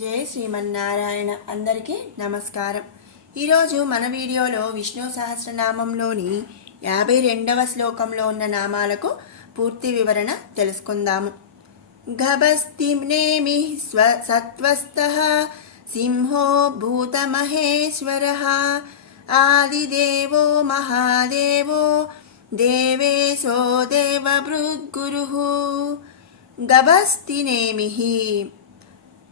జై శ్రీమన్నారాయణ. అందరికీ నమస్కారం. ఈరోజు మన వీడియోలో విష్ణు సహస్రనామంలోని 52వ శ్లోకంలో ఉన్న నామాలకు పూర్తి వివరణ తెలుసుకుందాము. గభస్తినేమి సత్వస్థః సింహో భూతమహేశ్వరః ఆదిదేవో మహాదేవో దేవేశో దేవభృద్గురుః. గభస్తినేమిః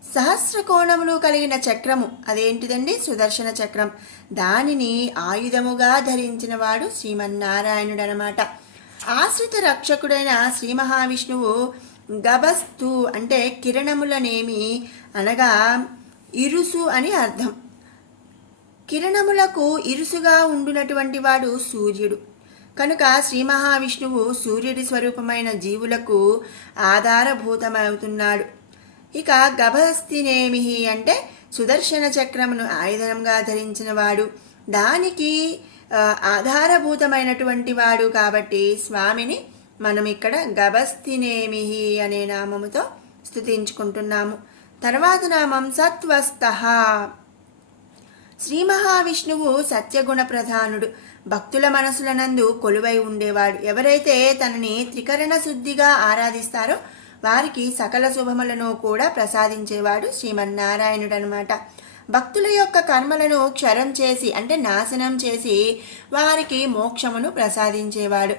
సహస్రకోణములు కలిగిన చక్రము, అదేంటిదండి? సుదర్శన చక్రం. దానిని ఆయుధముగా ధరించిన వాడు శ్రీమన్నారాయణుడు అనమాట. ఆశ్రిత రక్షకుడైన శ్రీ మహావిష్ణువు గభస్తు అంటే కిరణములనేమి అనగా ఇరుసు అని అర్థం. కిరణములకు ఇరుసుగా ఉండునటువంటి వాడు సూర్యుడు కనుక శ్రీ మహావిష్ణువు సూర్యుడి స్వరూపమైన జీవులకు ఆధారభూతమవుతున్నాడు. ఇక గభస్తినేమి అంటే సుదర్శన చక్రమును ఆయుధంగా ధరించిన వాడు, దానికి ఆధారభూతమైనటువంటి వాడు కాబట్టి స్వామిని మనం ఇక్కడ గభస్తినేమి అనే నామముతో స్తుతించుకుంటున్నాము. తర్వాత నామం సత్వస్థః. శ్రీ మహావిష్ణువు సత్యగుణ ప్రధానుడు, భక్తుల మనసులనందు కొలువై ఉండేవాడు. ఎవరైతే తనని త్రికరణ శుద్ధిగా ఆరాధిస్తారో వారికి సకల శుభములను కూడా ప్రసాదించేవాడు శ్రీమన్నారాయణుడు అనమాట. భక్తుల యొక్క కర్మలను క్షరం చేసి అంటే నాశనం చేసి వారికి మోక్షమును ప్రసాదించేవాడు.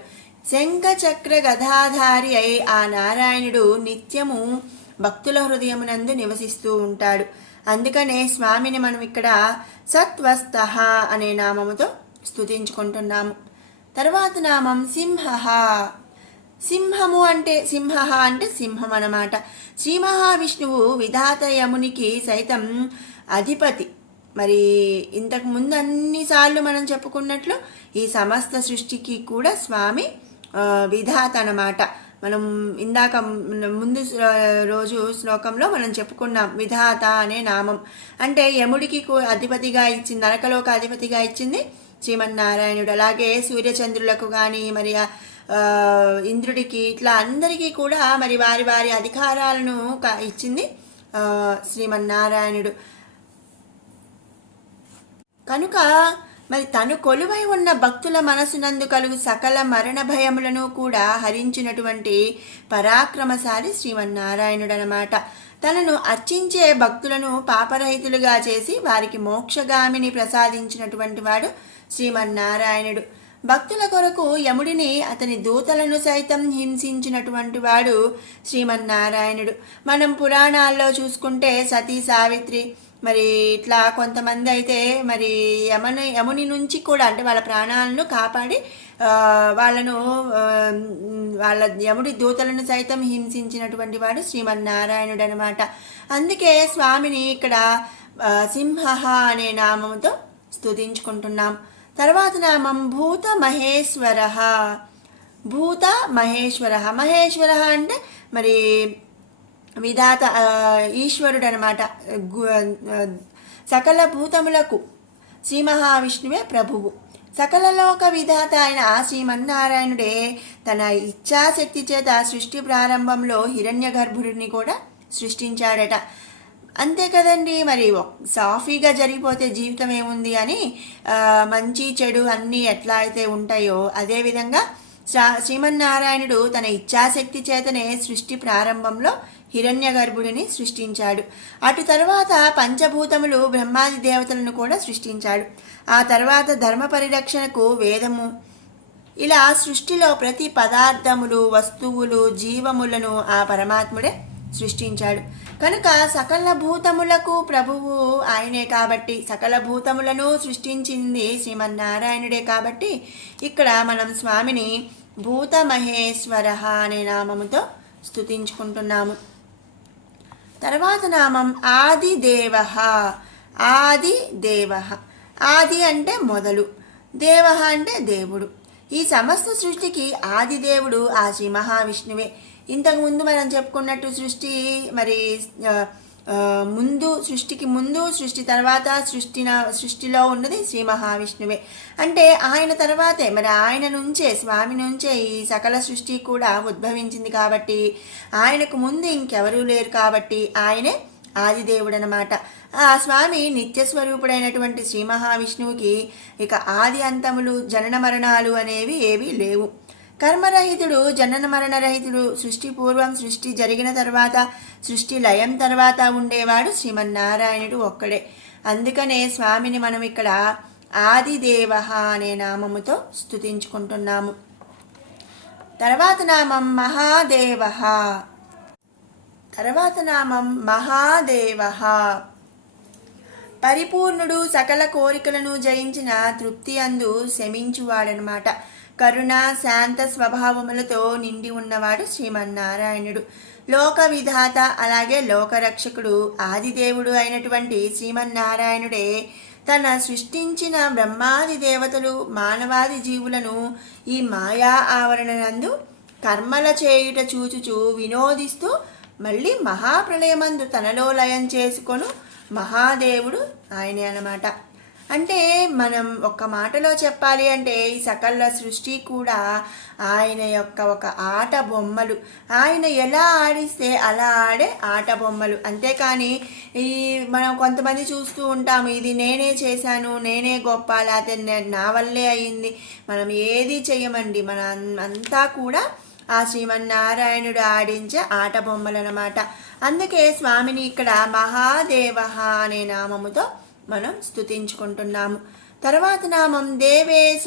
శంఖ చక్ర గదాధారి అయి ఆ నారాయణుడు నిత్యము భక్తుల హృదయమునందు నివసిస్తూ ఉంటాడు. అందుకనే స్వామిని మనం ఇక్కడ సత్వస్థః అనే నామముతో స్తుతించుకుంటున్నాము. తర్వాత నామం సింహః. సింహము అంటే సింహం అన్నమాట. శ్రీ మహావిష్ణువు విధాత యమునికి సైతం అధిపతి. మరి ఇంతకు ముందు అన్నిసార్లు మనం చెప్పుకున్నట్లు ఈ సమస్త సృష్టికి కూడా స్వామి విధాత అన్నమాట. మనం ఇందాక ముందు రోజు శ్లోకంలో మనం చెప్పుకున్నాం విధాత అనే నామం. అంటే యముడికి అధిపతిగా ఇచ్చింది, నరకలోక అధిపతిగా ఇచ్చింది శ్రీమన్నారాయణుడు. అలాగే సూర్యచంద్రులకు కానీ మరి ఇంద్రుడికి ఇట్లా అందరికీ కూడా మరి వారి వారి అధికారాలను ఇచ్చింది శ్రీమన్నారాయణుడు. కనుక మరి తను కొలువై ఉన్న భక్తుల మనసునందు కలుగు సకల మరణ భయములను కూడా హరించినటువంటి పరాక్రమశాలి శ్రీమన్నారాయణుడు అనమాట. తనను అర్చించే భక్తులను పాపరహితులుగా చేసి వారికి మోక్షగామిని ప్రసాదించినటువంటి వాడు శ్రీమన్నారాయణుడు. భక్తుల కొరకు యముడిని అతని దూతలను సైతం హింసించినటువంటి వాడు శ్రీమన్నారాయణుడు. మనం పురాణాల్లో చూసుకుంటే సతీ సావిత్రి మరి ఇట్లా కొంతమంది అయితే మరి యముని నుంచి కూడా అంటే వాళ్ళ ప్రాణాలను కాపాడి వాళ్ళ యముడి దూతలను సైతం హింసించినటువంటి వాడు శ్రీమన్నారాయణుడు అనమాట. అందుకే స్వామిని ఇక్కడ సింహః అనే నామముతో స్తుతించుకుంటున్నాం. తర్వాత నామం భూత మహేశ్వరః. భూత మహేశ్వరః. మహేశ్వరః అంటే మరి విధాత ఈశ్వరుడు అనమాట. సకల భూతములకు శ్రీ మహావిష్ణువే ప్రభువు. సకల లోక విధాత అయిన శ్రీమన్నారాయణుడే తన ఇచ్ఛాశక్తి చేత సృష్టి ప్రారంభంలో హిరణ్య గర్భుడిని కూడా సృష్టించాడట. అంతే కదండి, మరి సాఫీగా జరిగిపోతే జీవితం ఏముంది అని మంచి చెడు అన్నీ ఎట్లా అయితే ఉంటాయో అదేవిధంగా శ్రీమన్నారాయణుడు తన ఇచ్ఛాశక్తి చేతనే సృష్టి ప్రారంభంలో హిరణ్య గర్భుడిని సృష్టించాడు. అటు తర్వాత పంచభూతములు బ్రహ్మాది దేవతలను కూడా సృష్టించాడు. ఆ తర్వాత ధర్మ పరిరక్షణకు వేదము, ఇలా సృష్టిలో ప్రతి పదార్థములు వస్తువులు జీవములను ఆ పరమాత్ముడే సృష్టించాడు. కనుక సకల భూతములకు ప్రభువు ఆయనే కాబట్టి సకల భూతములను సృష్టించింది శ్రీమన్నారాయణుడే కాబట్టి ఇక్కడ మనం స్వామిని భూత మహేశ్వరః అనే నామముతో స్తుతించుకుంటున్నాము. తర్వాత నామం ఆదిదేవః. ఆదిదేవః. ఆది అంటే మొదలు, దేవః అంటే దేవుడు. ఈ సమస్త సృష్టికి ఆదిదేవుడు ఆ శ్రీ మహావిష్ణువే. ఇంతకు ముందు మనం చెప్పుకున్నట్టు సృష్టి మరి సృష్టికి ముందు సృష్టి తర్వాత సృష్టిలో ఉన్నది శ్రీ మహావిష్ణువే. అంటే ఆయన తర్వాతే మరి ఆయన నుంచే స్వామి నుంచే ఈ సకల సృష్టి కూడా ఉద్భవించింది కాబట్టి ఆయనకు ముందు ఇంకెవరూ లేరు కాబట్టి ఆయనే ఆదిదేవుడనమాట. ఆ స్వామి నిత్యస్వరూపుడైనటువంటి శ్రీ మహావిష్ణువుకి ఇక ఆది అంతములు జనన మరణాలు అనేవి ఏవీ లేవు. కర్మరహితుడు, జనన మరణరహితుడు. సృష్టి పూర్వం, సృష్టి జరిగిన తర్వాత, సృష్టి లయం తర్వాత ఉండేవాడు శ్రీమన్నారాయణుడు ఒక్కడే. అందుకనే స్వామిని మనం ఇక్కడ ఆదిదేవ అనే నామముతో స్తుతించుకుంటున్నాము. తర్వాత నామం మహాదేవ. పరిపూర్ణుడు, సకల కోరికలను జయించిన తృప్తి అందు శమించువాడనమాట. కరుణ, శాంత స్వభావములతో నిండి ఉన్నవాడు శ్రీమన్నారాయణుడు. లోక విధాత, అలాగే లోకరక్షకుడు, ఆదిదేవుడు అయినటువంటి శ్రీమన్నారాయణుడే తన సృష్టించిన బ్రహ్మాది దేవతలు, మానవాది జీవులను ఈ మాయా ఆవరణనందు కర్మల చేయుట చూచుచూ వినోదిస్తూ మళ్ళీ మహాప్రళయమందు తనలో లయం చేసుకొను మహాదేవుడు ఆయనే అన్నమాట. అంటే మనం ఒక్క మాటలో చెప్పాలి అంటే ఈ సకల సృష్టి కూడా ఆయన యొక్క ఒక ఆట బొమ్మలు. ఆయన ఎలా ఆడిస్తే అలా ఆడే ఆట బొమ్మలు. అంతేకాని ఈ మనం కొంతమంది చూస్తూ ఉంటాము, ఇది నేనే చేశాను, నేనే గొప్ప, లేకపోతే నా వల్లే అయింది. మనం ఏది చెయ్యమండి. మన అంతా కూడా ఆ శ్రీమన్నారాయణుడు ఆడించే ఆట బొమ్మలు అన్నమాట. అందుకే స్వామిని ఇక్కడ మహాదేవ అనే నామముతో మనం స్తుతించుకుంటున్నాము. తర్వాత నామం దేవేశ.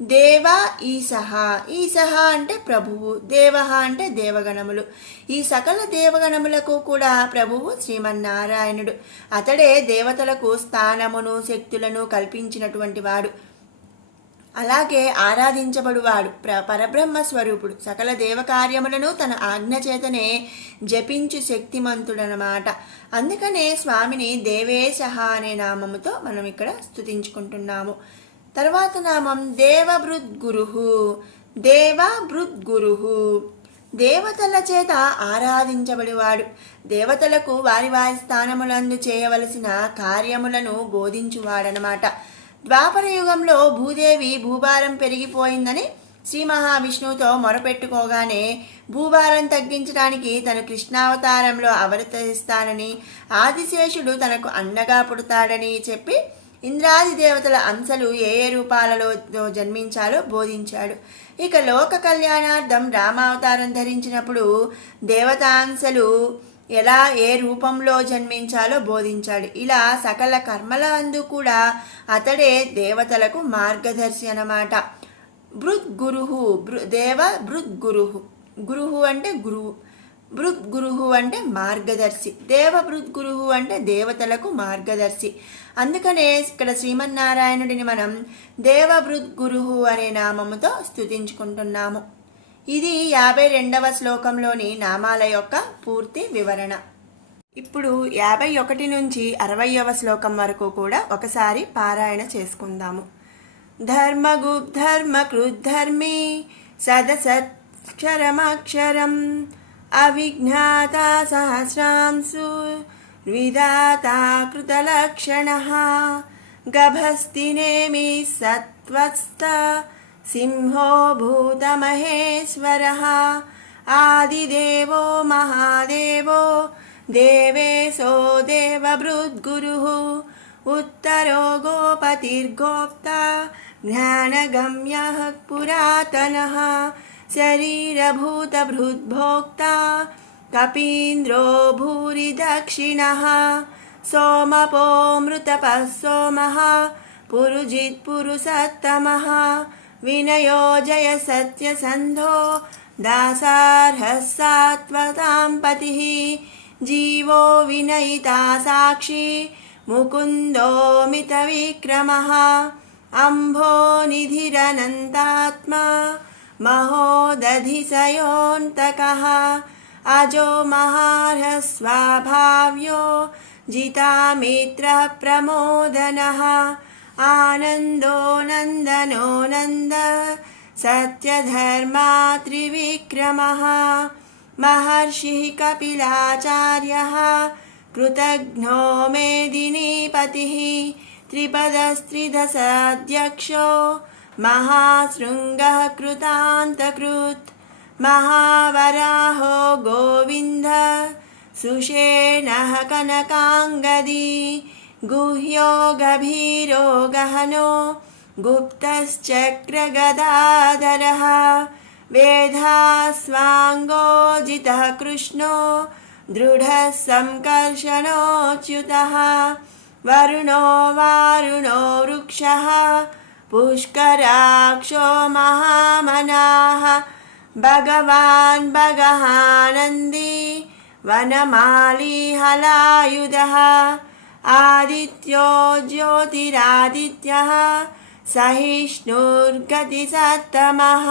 దేవ ఈశః. ఈశః అంటే ప్రభువు, దేవ అంటే దేవగణములు. ఈ సకల దేవగణములకు కూడా ప్రభువు శ్రీమన్నారాయణుడు. అతడే దేవతలకు స్థానమును, శక్తులను కల్పించినటువంటి వాడు. అలాగే ఆరాధించబడువాడు, పరబ్రహ్మ స్వరూపుడు. సకల దేవకార్యములను తన ఆజ్ఞ చేతనే జపించు శక్తిమంతుడనమాట. అందుకనే స్వామిని దేవేశ అనే నామముతో మనం ఇక్కడ స్తుతించుకుంటున్నాము. తర్వాత నామం దేవభృద్గురు. దేవభృద్గురు, దేవతల చేత ఆరాధించబడివాడు. దేవతలకు వారి వారి స్థానములందు చేయవలసిన కార్యములను బోధించువాడనమాట. ద్వాపర యుగంలో భూదేవి భూభారం పెరిగిపోయిందని శ్రీ మహావిష్ణువుతో మొరపెట్టుకోగానే భూభారం తగ్గించడానికి తను కృష్ణావతారంలో అవతరిస్తానని, ఆదిశేషుడు తనకు అండగా పుడతాడని చెప్పి ఇంద్రాది దేవతల అంశలు ఏ ఏ రూపాలలో జన్మించాలో బోధించాడు. ఇక లోక కళ్యాణార్థం రామావతారం ధరించినప్పుడు దేవతాంశలు ఎలా ఏ రూపంలో జన్మించాలో బోధించాడు. ఇలా సకల కర్మల అందు కూడా అతడే దేవతలకు మార్గదర్శి అన్నమాట. భృద్గురు, దేవ భృద్గురు. గురువు అంటే గురువు, భృద్గురు అంటే మార్గదర్శి, దేవ భృద్గురు అంటే దేవతలకు మార్గదర్శి. అందుకనే ఇక్కడ శ్రీమన్నారాయణుడిని మనం దేవభృద్గురు అనే నామముతో స్తుతించుకుంటున్నాము. ఇది 52వ శ్లోకంలోని నామాల యొక్క పూర్తి వివరణ. ఇప్పుడు 51 నుంచి 60వ శ్లోకం వరకు కూడా ఒకసారి పారాయణ చేసుకుందాము. ధర్మగుప్ధర్మకృద్ధర్మి సదసత్క్షరమక్షరం అవిజ్ఞాత సహస్రాంశు విధాతా కృతలక్షణః గభస్తినేమి సత్వస్థ సింహో భూతమహేశ్వరః ఆదిదేవో మహాదేవో దేవేశో దేవభృద్గురుః ఉత్తరో గోపతిర్గోప్తా జ్ఞానగమ్యః పురాతనః శరీరభూతభృద్భోక్తా కపీంద్రో భూరి దక్షిణః సోమపోమృతపః సోమః పురుజిత్ పురుషత్తమః వినయో జయ సత్యసంధో దాసార్హः సాత్వతాం పతిః జీవో వినయితా సాక్షి ముకుందో మిత విక్రమః అంభో నిధిరనంతాత్మా మహోదధిశయోऽन्तకః అజో మహార్హः స్వభావ్యో జితామిత్రः ప్రమోదనః ఆనందో నందనో నంద సత్యధర్మా త్రివిక్రమః మహర్షిః కపిలాచార్యः కృతఘ్నో మేదినీపతిః త్రిపదస్త్రిదశాధ్యక్షో మహాశృంగः కృతాంతకృత్ మహావరాహో గోవింద सुषेणः कनकाङ्गदी गुह्यो गभीरो गहनो गुप्तश्चक्रगदाधरः वेधास्वाङ्गोजितः कृष्णो दृढः संकर्षणोच्युतः वरुणो वारुणो वृक्षः पुष्कराक्षो महामनाः भगवान् भगहानन्दी वनमाली हलायुधः आदित्यो ज्योतिरादित्यः सहिष्णुर्गतिसत्तमः।